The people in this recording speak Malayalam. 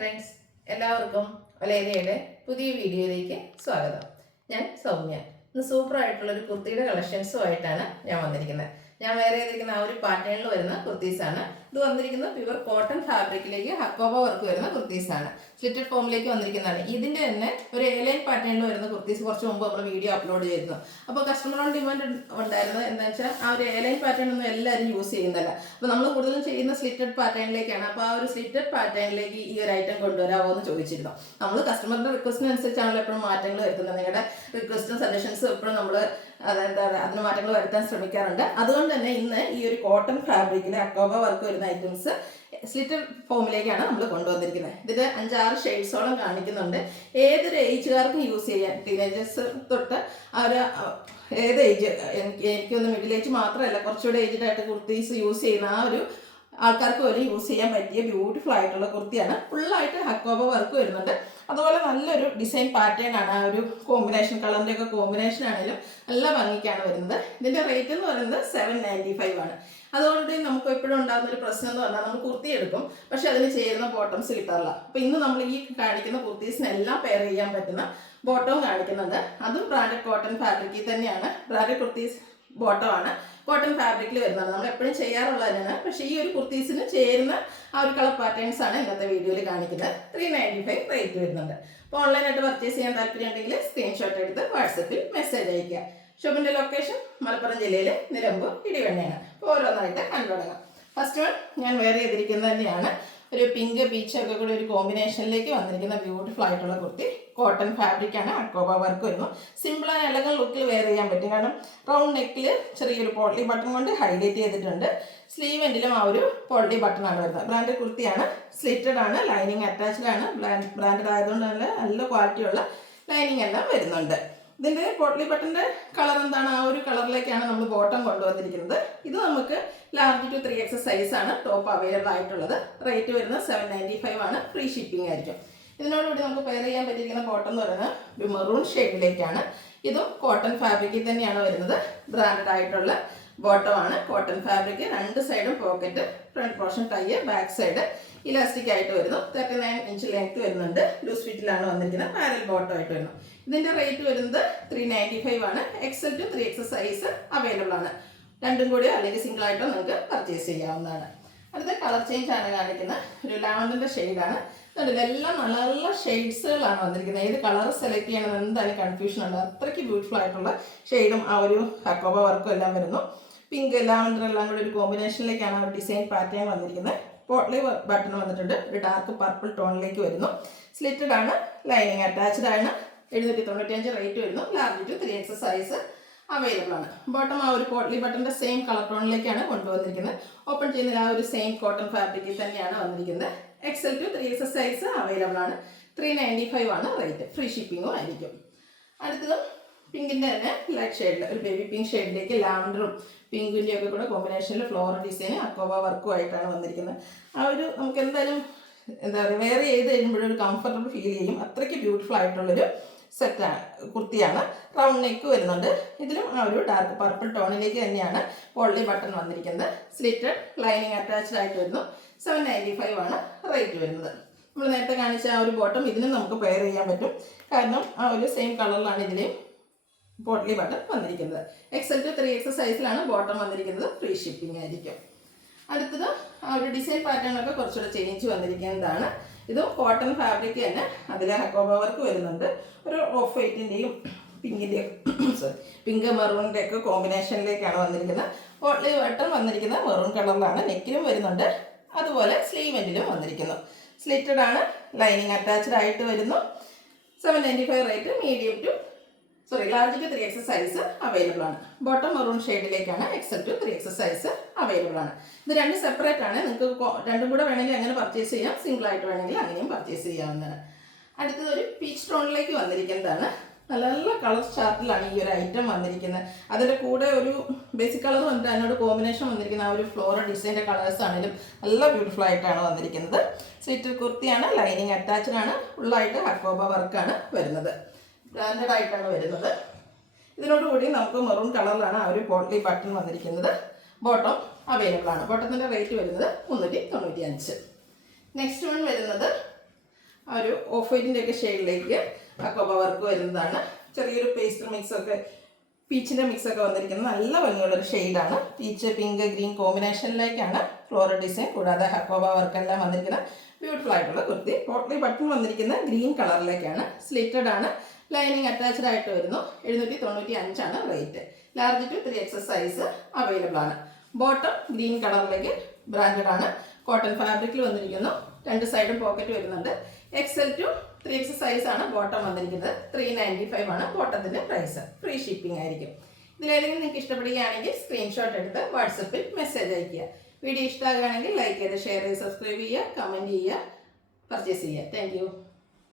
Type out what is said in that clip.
ഫ്രണ്ട്സ്, എല്ലാവർക്കും ഒലേനയുടെ പുതിയ വീഡിയോയിലേക്ക് സ്വാഗതം. ഞാൻ സൗമ്യ. ഇന്ന് സൂപ്പറായിട്ടുള്ളൊരു കുർത്തിയുടെ കളക്ഷൻസുമായിട്ടാണ് ഞാൻ വന്നിരിക്കുന്നത്. ഞാൻ വേറെ ചെയ്തിരിക്കുന്ന ആ ഒരു പാറ്റേണിൽ വരുന്ന കുർത്തീസാണ്. ഇത് വന്നിരിക്കുന്നത് പ്യുവർ കോട്ടൺ ഫാബ്രിക്കിലേക്ക് ഹക്കോബ വർക്ക് വരുന്ന കുർത്തീസാണ്. സ്ലിറ്റഡ് ഫോമിലേക്ക് വന്നിരിക്കുന്നതാണ്. ഇതിൻ്റെ തന്നെ ഒരു എലൈൻ പാറ്റേണിൽ വരുന്ന കുർത്തീസ് കുറച്ച് മുമ്പ് നമ്മൾ വീഡിയോ അപ്ലോഡ് ചെയ്തിരുന്നു. അപ്പോൾ കസ്റ്റമറോട് ഡിമാൻഡ് ഉണ്ടായിരുന്നത് എന്താ വെച്ചാൽ ആ ഒരു എലൈൻ പാറ്റേൺ ഒന്നും എല്ലാവരും യൂസ് ചെയ്യുന്നില്ല. അപ്പോൾ നമ്മൾ കൂടുതലും ചെയ്യുന്ന സ്ലിറ്റഡ് പാറ്റേണിലേക്കാണ്. അപ്പോൾ ആ ഒരു സ്ലിറ്റഡ് പാറ്റേണിലേക്ക് ഈ ഒരു ഐറ്റം കൊണ്ടുവരാമോ എന്ന് ചോദിച്ചിരുന്നു. നമ്മൾ കസ്റ്റമറിൻ്റെ റിക്വസ്റ്റിനനുസരിച്ചാണല്ലോ എപ്പോഴും മാറ്റങ്ങൾ വരുത്തുന്നത്. നിങ്ങളുടെ റിക്വസ്റ്റും സജഷൻസും എപ്പോഴും നമ്മൾ അതിന് മാറ്റങ്ങൾ വരുത്താൻ ശ്രമിക്കാറുണ്ട്. അതുകൊണ്ട് തന്നെ ഇന്ന് ഈ ഒരു കോട്ടൺ ഫാബ്രിക്കിൽ അക്കോബ വർക്ക് വരുന്ന ഐറ്റംസ് സ്ലിറ്റഡ് ഫോമിലേക്കാണ് നമ്മൾ കൊണ്ടുവന്നിരിക്കുന്നത്. ഇതിൽ 5-6 ഷെയ്ഡ്സോളം കാണിക്കുന്നുണ്ട്. ഏതൊരു ഏജുകാർക്കും യൂസ് ചെയ്യാൻ, ടീനേജേഴ്സ് തൊട്ട് ഏത് ഏജ്, എനിക്കൊന്ന് മിഡിൽ ഏജ് മാത്രമല്ല, കുറച്ചുകൂടെ ഏജ്ഡ് ആയിട്ട് കുർത്തീസ് യൂസ് ചെയ്യുന്ന ആ ഒരു ആൾക്കാർക്ക് പോലും യൂസ് ചെയ്യാൻ പറ്റിയ ബ്യൂട്ടിഫുൾ ആയിട്ടുള്ള കുർത്തിയാണ്. ഫുള്ളായിട്ട് ഹക്കോബ വർക്ക് വരുന്നുണ്ട്. അതുപോലെ നല്ലൊരു ഡിസൈൻ പാറ്റേൺ ആണ്. ആ ഒരു കോമ്പിനേഷൻ, കളറിൻ്റെ ഒക്കെ കോമ്പിനേഷൻ ആണെങ്കിലും നല്ല ഭംഗിക്കാണ് വരുന്നത്. ഇതിൻ്റെ റേറ്റ് എന്ന് പറയുന്നത് 795 ആണ്. അതുകൊണ്ട് നമുക്ക് എപ്പോഴും ഉണ്ടാകുന്ന ഒരു പ്രശ്നം എന്ന് പറഞ്ഞാൽ നമ്മൾ കുർത്തി എടുക്കും, പക്ഷെ അതിന് ചേരുന്ന ബോട്ടംസ് കിട്ടാറില്ല. അപ്പോൾ ഇന്ന് നമ്മൾ ഈ കാണിക്കുന്ന കുർത്തീസിനെല്ലാം പെയർ ചെയ്യാൻ പറ്റുന്ന ബോട്ടവും കാണിക്കുന്നുണ്ട്. അതും ബ്രാൻഡഡ് കോട്ടൺ ഫാബ്രിക്കിൽ തന്നെയാണ്. ബ്രാൻഡഡ് കുർത്തീസ് ബോട്ടം ആണ്, കോട്ടൺ ഫാബ്രിക്കിൽ വരുന്നത്. നമ്മൾ എപ്പോഴും ചെയ്യാറുള്ളതാണ്. പക്ഷേ ഈ ഒരു കുർത്തീസിന് ചേരുന്ന ആ ഒരു കളർ പാറ്റേൺസ് ആണ് ഇന്നത്തെ വീഡിയോയിൽ കാണിക്കുന്നത്. 395 റേറ്റ് വരുന്നുണ്ട്. അപ്പോൾ ഓൺലൈനായിട്ട് പർച്ചേസ് ചെയ്യാൻ താല്പര്യം ഉണ്ടെങ്കിൽ സ്ക്രീൻഷോട്ട് എടുത്ത് വാട്സപ്പിൽ മെസ്സേജ് അയയ്ക്കുക. ഷോപ്പിൻ്റെ ലൊക്കേഷൻ മലപ്പുറം ജില്ലയിലെ നിലമ്പൂർ ഇടിവണ്ണയാണ്. അപ്പോൾ ഓരോന്നായിട്ട് കണ്ടു തുടങ്ങാം. ഫസ്റ്റ് വൺ ഞാൻ വെയർ ചെയ്തിരിക്കുന്നത് തന്നെയാണ്. ഒരു പിങ്ക് ബീച്ചൊക്കെ കൂടി ഒരു കോമ്പിനേഷനിലേക്ക് വന്നിരിക്കുന്ന ബ്യൂട്ടിഫുൾ ആയിട്ടുള്ള കുർത്തി. കോട്ടൺ ഫാബ്രിക്കാണ്, അക്കോബ വർക്ക് വരുന്നു. സിമ്പിളായ എലഗൻ ലുക്കിൽ വെയർ ചെയ്യാൻ പറ്റും. കാരണം റൗണ്ട് നെക്കിൽ ചെറിയൊരു പോട്ട്ലി ബട്ടൺ കൊണ്ട് ഹൈലൈറ്റ് ചെയ്തിട്ടുണ്ട്. സ്ലീവ് എൻഡിലും ആ ഒരു പോട്ട്ലി ബട്ടൺ ആണ് വരുന്നത്. ബ്രാൻഡഡ് കുർത്തിയാണ്, സ്ലിറ്റഡ് ആണ്, ലൈനിങ് അറ്റാച്ച്ഡ് ആണ്. ബ്രാൻഡഡ് ആയതുകൊണ്ട് തന്നെ നല്ല ക്വാളിറ്റിയുള്ള ലൈനിങ് എല്ലാം വരുന്നുണ്ട്. ഇതിൻ്റെ പോട്ട്ലി ബട്ടൻ്റെ കളർ എന്താണ്, ആ ഒരു കളറിലേക്കാണ് നമ്മൾ ബോട്ടം കൊണ്ടുവന്നിരിക്കുന്നത്. ഇത് നമുക്ക് large to 3X സൈസാണ് ടോപ്പ് അവൈലബിൾ ആയിട്ടുള്ളത്. റേറ്റ് വരുന്നത് 795 ആണ്. ഫ്രീ ഷിപ്പിംഗ് ആയിരിക്കും. ഇതിനോടുകൂടി നമുക്ക് പെയർ ചെയ്യാൻ പറ്റിയിരിക്കുന്ന ബോട്ടം എന്ന് പറയുന്നത് ഒരു മെറൂൺ ഷെയ്ഡിലേക്കാണ്. ഇതും കോട്ടൺ ഫാബ്രിക്കിൽ തന്നെയാണ് വരുന്നത്. ബ്രാൻഡഡ് ആയിട്ടുള്ള ബോട്ടമാണ്. കോട്ടൺ ഫാബ്രിക്, 2 സൈഡും pocket, front portion tie, back side elastic ആയിട്ട് വരുന്നു. 39 ഇഞ്ച് ലെങ്ത് വരുന്നുണ്ട്. ലൂസ് ഫിറ്റിലാണ് വന്നിരിക്കുന്നത്. പാരൽ ബോട്ടം ആയിട്ട് വരുന്നു. ഇതിൻ്റെ റേറ്റ് വരുന്നത് 395 ആണ്. XL to 3X size available ആണ്. രണ്ടും കൂടി അല്ലെങ്കിൽ സിംഗിൾ ആയിട്ടോ നിങ്ങൾക്ക് പർച്ചേസ് ചെയ്യാവുന്നതാണ്. അടുത്ത കളർ ചേഞ്ച് ആണ് കാണിക്കുന്നത്. ഒരു ലാവൻഡറിൻ്റെ ഷെയ്ഡാണ്. എല്ലാം നല്ല നല്ല ഷെയ്ഡ്സുകളാണ് വന്നിരിക്കുന്നത്. ഏത് കളർ സെലക്ട് ചെയ്യണമെന്ന് എന്തായാലും കൺഫ്യൂഷൻ ഉണ്ട്. അത്രയ്ക്ക് ബ്യൂട്ടിഫുൾ ആയിട്ടുള്ള ഷെയ്ഡും ആ ഒരു ഹക്കോബ വർക്കും എല്ലാം വരുന്നു. പിങ്ക് ലാവൻഡർ എല്ലാം കൂടി ഒരു കോമ്പിനേഷനിലേക്കാണ് ആ ഒരു ഡിസൈൻ പാറ്റേൺ വന്നിരിക്കുന്നത്. പോട്ട്ലി ബട്ടൺ വന്നിട്ടുണ്ട്. ഒരു ഡാർക്ക് പർപ്പിൾ ടോണിലേക്ക് വരുന്നു. സ്ലിറ്റഡ് ആണ്, ലൈനിങ് അറ്റാച്ച്ഡ് ആണ്. 795 റേറ്റ് വരുന്നു. large to 3X size available ആണ്. ബോട്ടം ആ ഒരു പോട്ട്ലി ബട്ടൻ്റെ സെയിം കളർ ടോണിലേക്കാണ് കൊണ്ടുവന്നിരിക്കുന്നത്. ഓപ്പൺ ചെയ്യുന്ന ആ ഒരു സെയിം കോട്ടൺ ഫാബ്രിക്കിൽ തന്നെയാണ് വന്നിരിക്കുന്നത്. XL to 3X size available ആണ്. 395 ആണ് റേറ്റ്. ഫ്രീ ഷിപ്പിങ്ങും ആയിരിക്കും. അടുത്തത് പിങ്കിൻ്റെ തന്നെ ലൈറ്റ് ഷെയ്ഡിൽ ഒരു ബേബി പിങ്ക് ഷെയ്ഡിലേക്ക് ലാവൻഡറും പിങ്കിൻ്റെ ഒക്കെ കൂടെ കോമ്പിനേഷനിൽ ഫ്ലോറൽ ഡിസൈൻ അക്കോബ വർക്കും ആയിട്ടാണ് വന്നിരിക്കുന്നത്. ആ ഒരു നമുക്ക് എന്തായാലും എന്താ പറയുക, വേറെ ചെയ്ത് കഴിയുമ്പോഴൊരു കംഫർട്ടബിൾ ഫീൽ ചെയ്യും. അത്രയ്ക്ക് ബ്യൂട്ടിഫുൾ ആയിട്ടുള്ളൊരു സെറ്റാണ്, കുർത്തിയാണ്. റൗണ്ട് നെക്ക് വരുന്നുണ്ട്. ഇതിലും ആ ഒരു ഡാർക്ക് പർപ്പിൾ ടോണിലേക്ക് തന്നെയാണ് പോട്ട്ലി ബട്ടൺ വന്നിരിക്കുന്നത്. സ്ലിറ്റഡ്, ലൈനിങ് അറ്റാച്ച്ഡ് ആയിട്ട് വരുന്നു. 795 ആണ് റേറ്റ് വരുന്നത്. നമ്മൾ നേരത്തെ കാണിച്ച ആ ഒരു ബോട്ടം ഇതിനും നമുക്ക് പെയർ ചെയ്യാൻ പറ്റും. കാരണം ആ ഒരു സെയിം കളറിലാണ് ഇതിലെയും പോട്ട്ലി ബട്ടൺ വന്നിരിക്കുന്നത്. XL to 3X സൈസിലാണ് ബോട്ടം വന്നിരിക്കുന്നത്. ഫ്രീ ഷിപ്പിംഗ് ആയിരിക്കും. അടുത്തത് ആ ഒരു ഡിസൈൻ പാറ്റേൺ ഒക്കെ കുറച്ചുകൂടെ ചേഞ്ച് വന്നിരിക്കുന്നതാണ്. ഇതും കോട്ടൺ ഫാബ്രിക് തന്നെ, അതിൽ ഹക്കോബ വർക്ക് വരുന്നുണ്ട്. ഒരു ഓഫ് വൈറ്റിൻ്റെയും പിങ്കിൻ്റെയും പിങ്ക് മെറൂണിൻ്റെ ഒക്കെ കോമ്പിനേഷനിലേക്കാണ് വന്നിരിക്കുന്നത്. പോട്ട്ലി ബട്ടൺ വന്നിരിക്കുന്നത് മെറൂൺ കളറിലാണ്. നെക്കിലും വരുന്നുണ്ട്. അതുപോലെ സ്ലീവെൻറ്റിലും വന്നിരിക്കുന്നു. സ്ലിറ്റഡ് ആണ്, ലൈനിങ് അറ്റാച്ച്ഡ് ആയിട്ട് വരുന്നു. 795 rate. Medium to large to 3X size available ആണ്. ബോട്ടം മെറൂൺ ഷെയ്ഡിലേക്കാണ്. XL to 3X size available ആണ്. ഇത് രണ്ട് സെപ്പറേറ്റ് ആണ്. നിങ്ങൾക്ക് രണ്ടും കൂടെ വേണമെങ്കിൽ അങ്ങനെ പർച്ചേസ് ചെയ്യാം. സിംഗിൾ ആയിട്ട് വേണമെങ്കിൽ അങ്ങനെയും പർച്ചേസ് ചെയ്യാവുന്നതാണ്. അടുത്തത് ഒരു പീച്ച് ടോണിലേക്ക് വന്നിരിക്കുന്നതാണ്. നല്ല നല്ല കളർ ചാർട്ടിലാണ് ഈ ഒരു ഐറ്റം വന്നിരിക്കുന്നത്. അതിൻ്റെ കൂടെ ഒരു ബേസിക് കളർ വന്നിട്ട് അതിനോട് കോമ്പിനേഷൻ വന്നിരിക്കുന്ന ആ ഒരു ഫ്ലോറൽ ഡിസൈൻ്റെ കളേഴ്സ് ആണെങ്കിലും നല്ല ബ്യൂട്ടിഫുൾ ആയിട്ടാണ് വന്നിരിക്കുന്നത്. സ്ലിറ്റഡ് കുർത്തിയാണ്, ലൈനിങ് അറ്റാച്ച്ഡ് ആണ്. ഫുള്ളായിട്ട് ഹക്കോബ വർക്കാണ് വരുന്നത്. ബ്രാൻഡഡ് ആയിട്ടാണ് വരുന്നത്. ഇതിനോടുകൂടി നമുക്ക് മെറൂൺ കളറിലാണ് ആ ഒരു പോട്ട്ലി ബട്ടൺ വന്നിരിക്കുന്നത്. ബോട്ടം അവൈലബിൾ ആണ്. ബോട്ടത്തിൻ്റെ റേറ്റ് വരുന്നത് 395. നെക്സ്റ്റ് വൺ വരുന്നത് ആ ഒരു ഓഫ് വൈറ്റിൻ്റെ ഒക്കെ ഷെയ്ഡിലേക്ക് അക്കോബ വർക്ക് വരുന്നതാണ്. ചെറിയൊരു പേസ്റ്റൽ മിക്സൊക്കെ പീച്ചിൻ്റെ മിക്സൊക്കെ വന്നിരിക്കുന്നത് നല്ല ഭംഗിയുള്ളൊരു ഷെയ്ഡാണ്. പീച്ച് പിങ്ക് ഗ്രീൻ കോമ്പിനേഷനിലേക്കാണ് ഫ്ലോറൽ ഡിസൈൻ കൂടാതെ ഹക്കോബ വർക്കെല്ലാം വന്നിരിക്കുന്ന ബ്യൂട്ടിഫുൾ ആയിട്ടുള്ള കുർത്തി. പോട്ട്ലി ബട്ടൺ വന്നിരിക്കുന്ന ഗ്രീൻ കളറിലേക്കാണ്. സ്ലിറ്റഡ് ആണ്. ലൈനിങ് അറ്റാച്ച്ഡ് ആയിട്ട് വരുന്നു. 795 rate. Large to 3XS size available ആണ്. ബോട്ടം ഗ്രീൻ കളറിലേക്ക് ബ്രാൻഡഡ് ആണ്. കോട്ടൺ ഫാബ്രിക്കിൽ വന്നിരിക്കുന്നു. രണ്ട് സൈഡും പോക്കറ്റ് വരുന്നുണ്ട്. XL ടു 3XS സൈസാണ് ബോട്ടം വന്നിരിക്കുന്നത്. 395 ആണ് ബോട്ടത്തിൻ്റെ പ്രൈസ്. ഫ്രീ ഷിപ്പിംഗ് ആയിരിക്കും. ഇതിലേതെങ്കിലും നിങ്ങൾക്ക് ഇഷ്ടപ്പെടുകയാണെങ്കിൽ സ്ക്രീൻഷോട്ട് എടുത്ത് വാട്സപ്പിൽ മെസ്സേജ് അയയ്ക്കുക. വീഡിയോ ഇഷ്ടമാകുകയാണെങ്കിൽ ലൈക്ക് ചെയ്ത് ഷെയർ ചെയ്ത് സബ്സ്ക്രൈബ് ചെയ്യുക, കമൻറ്റ് ചെയ്യുക, പർച്ചേസ് ചെയ്യുക. താങ്ക്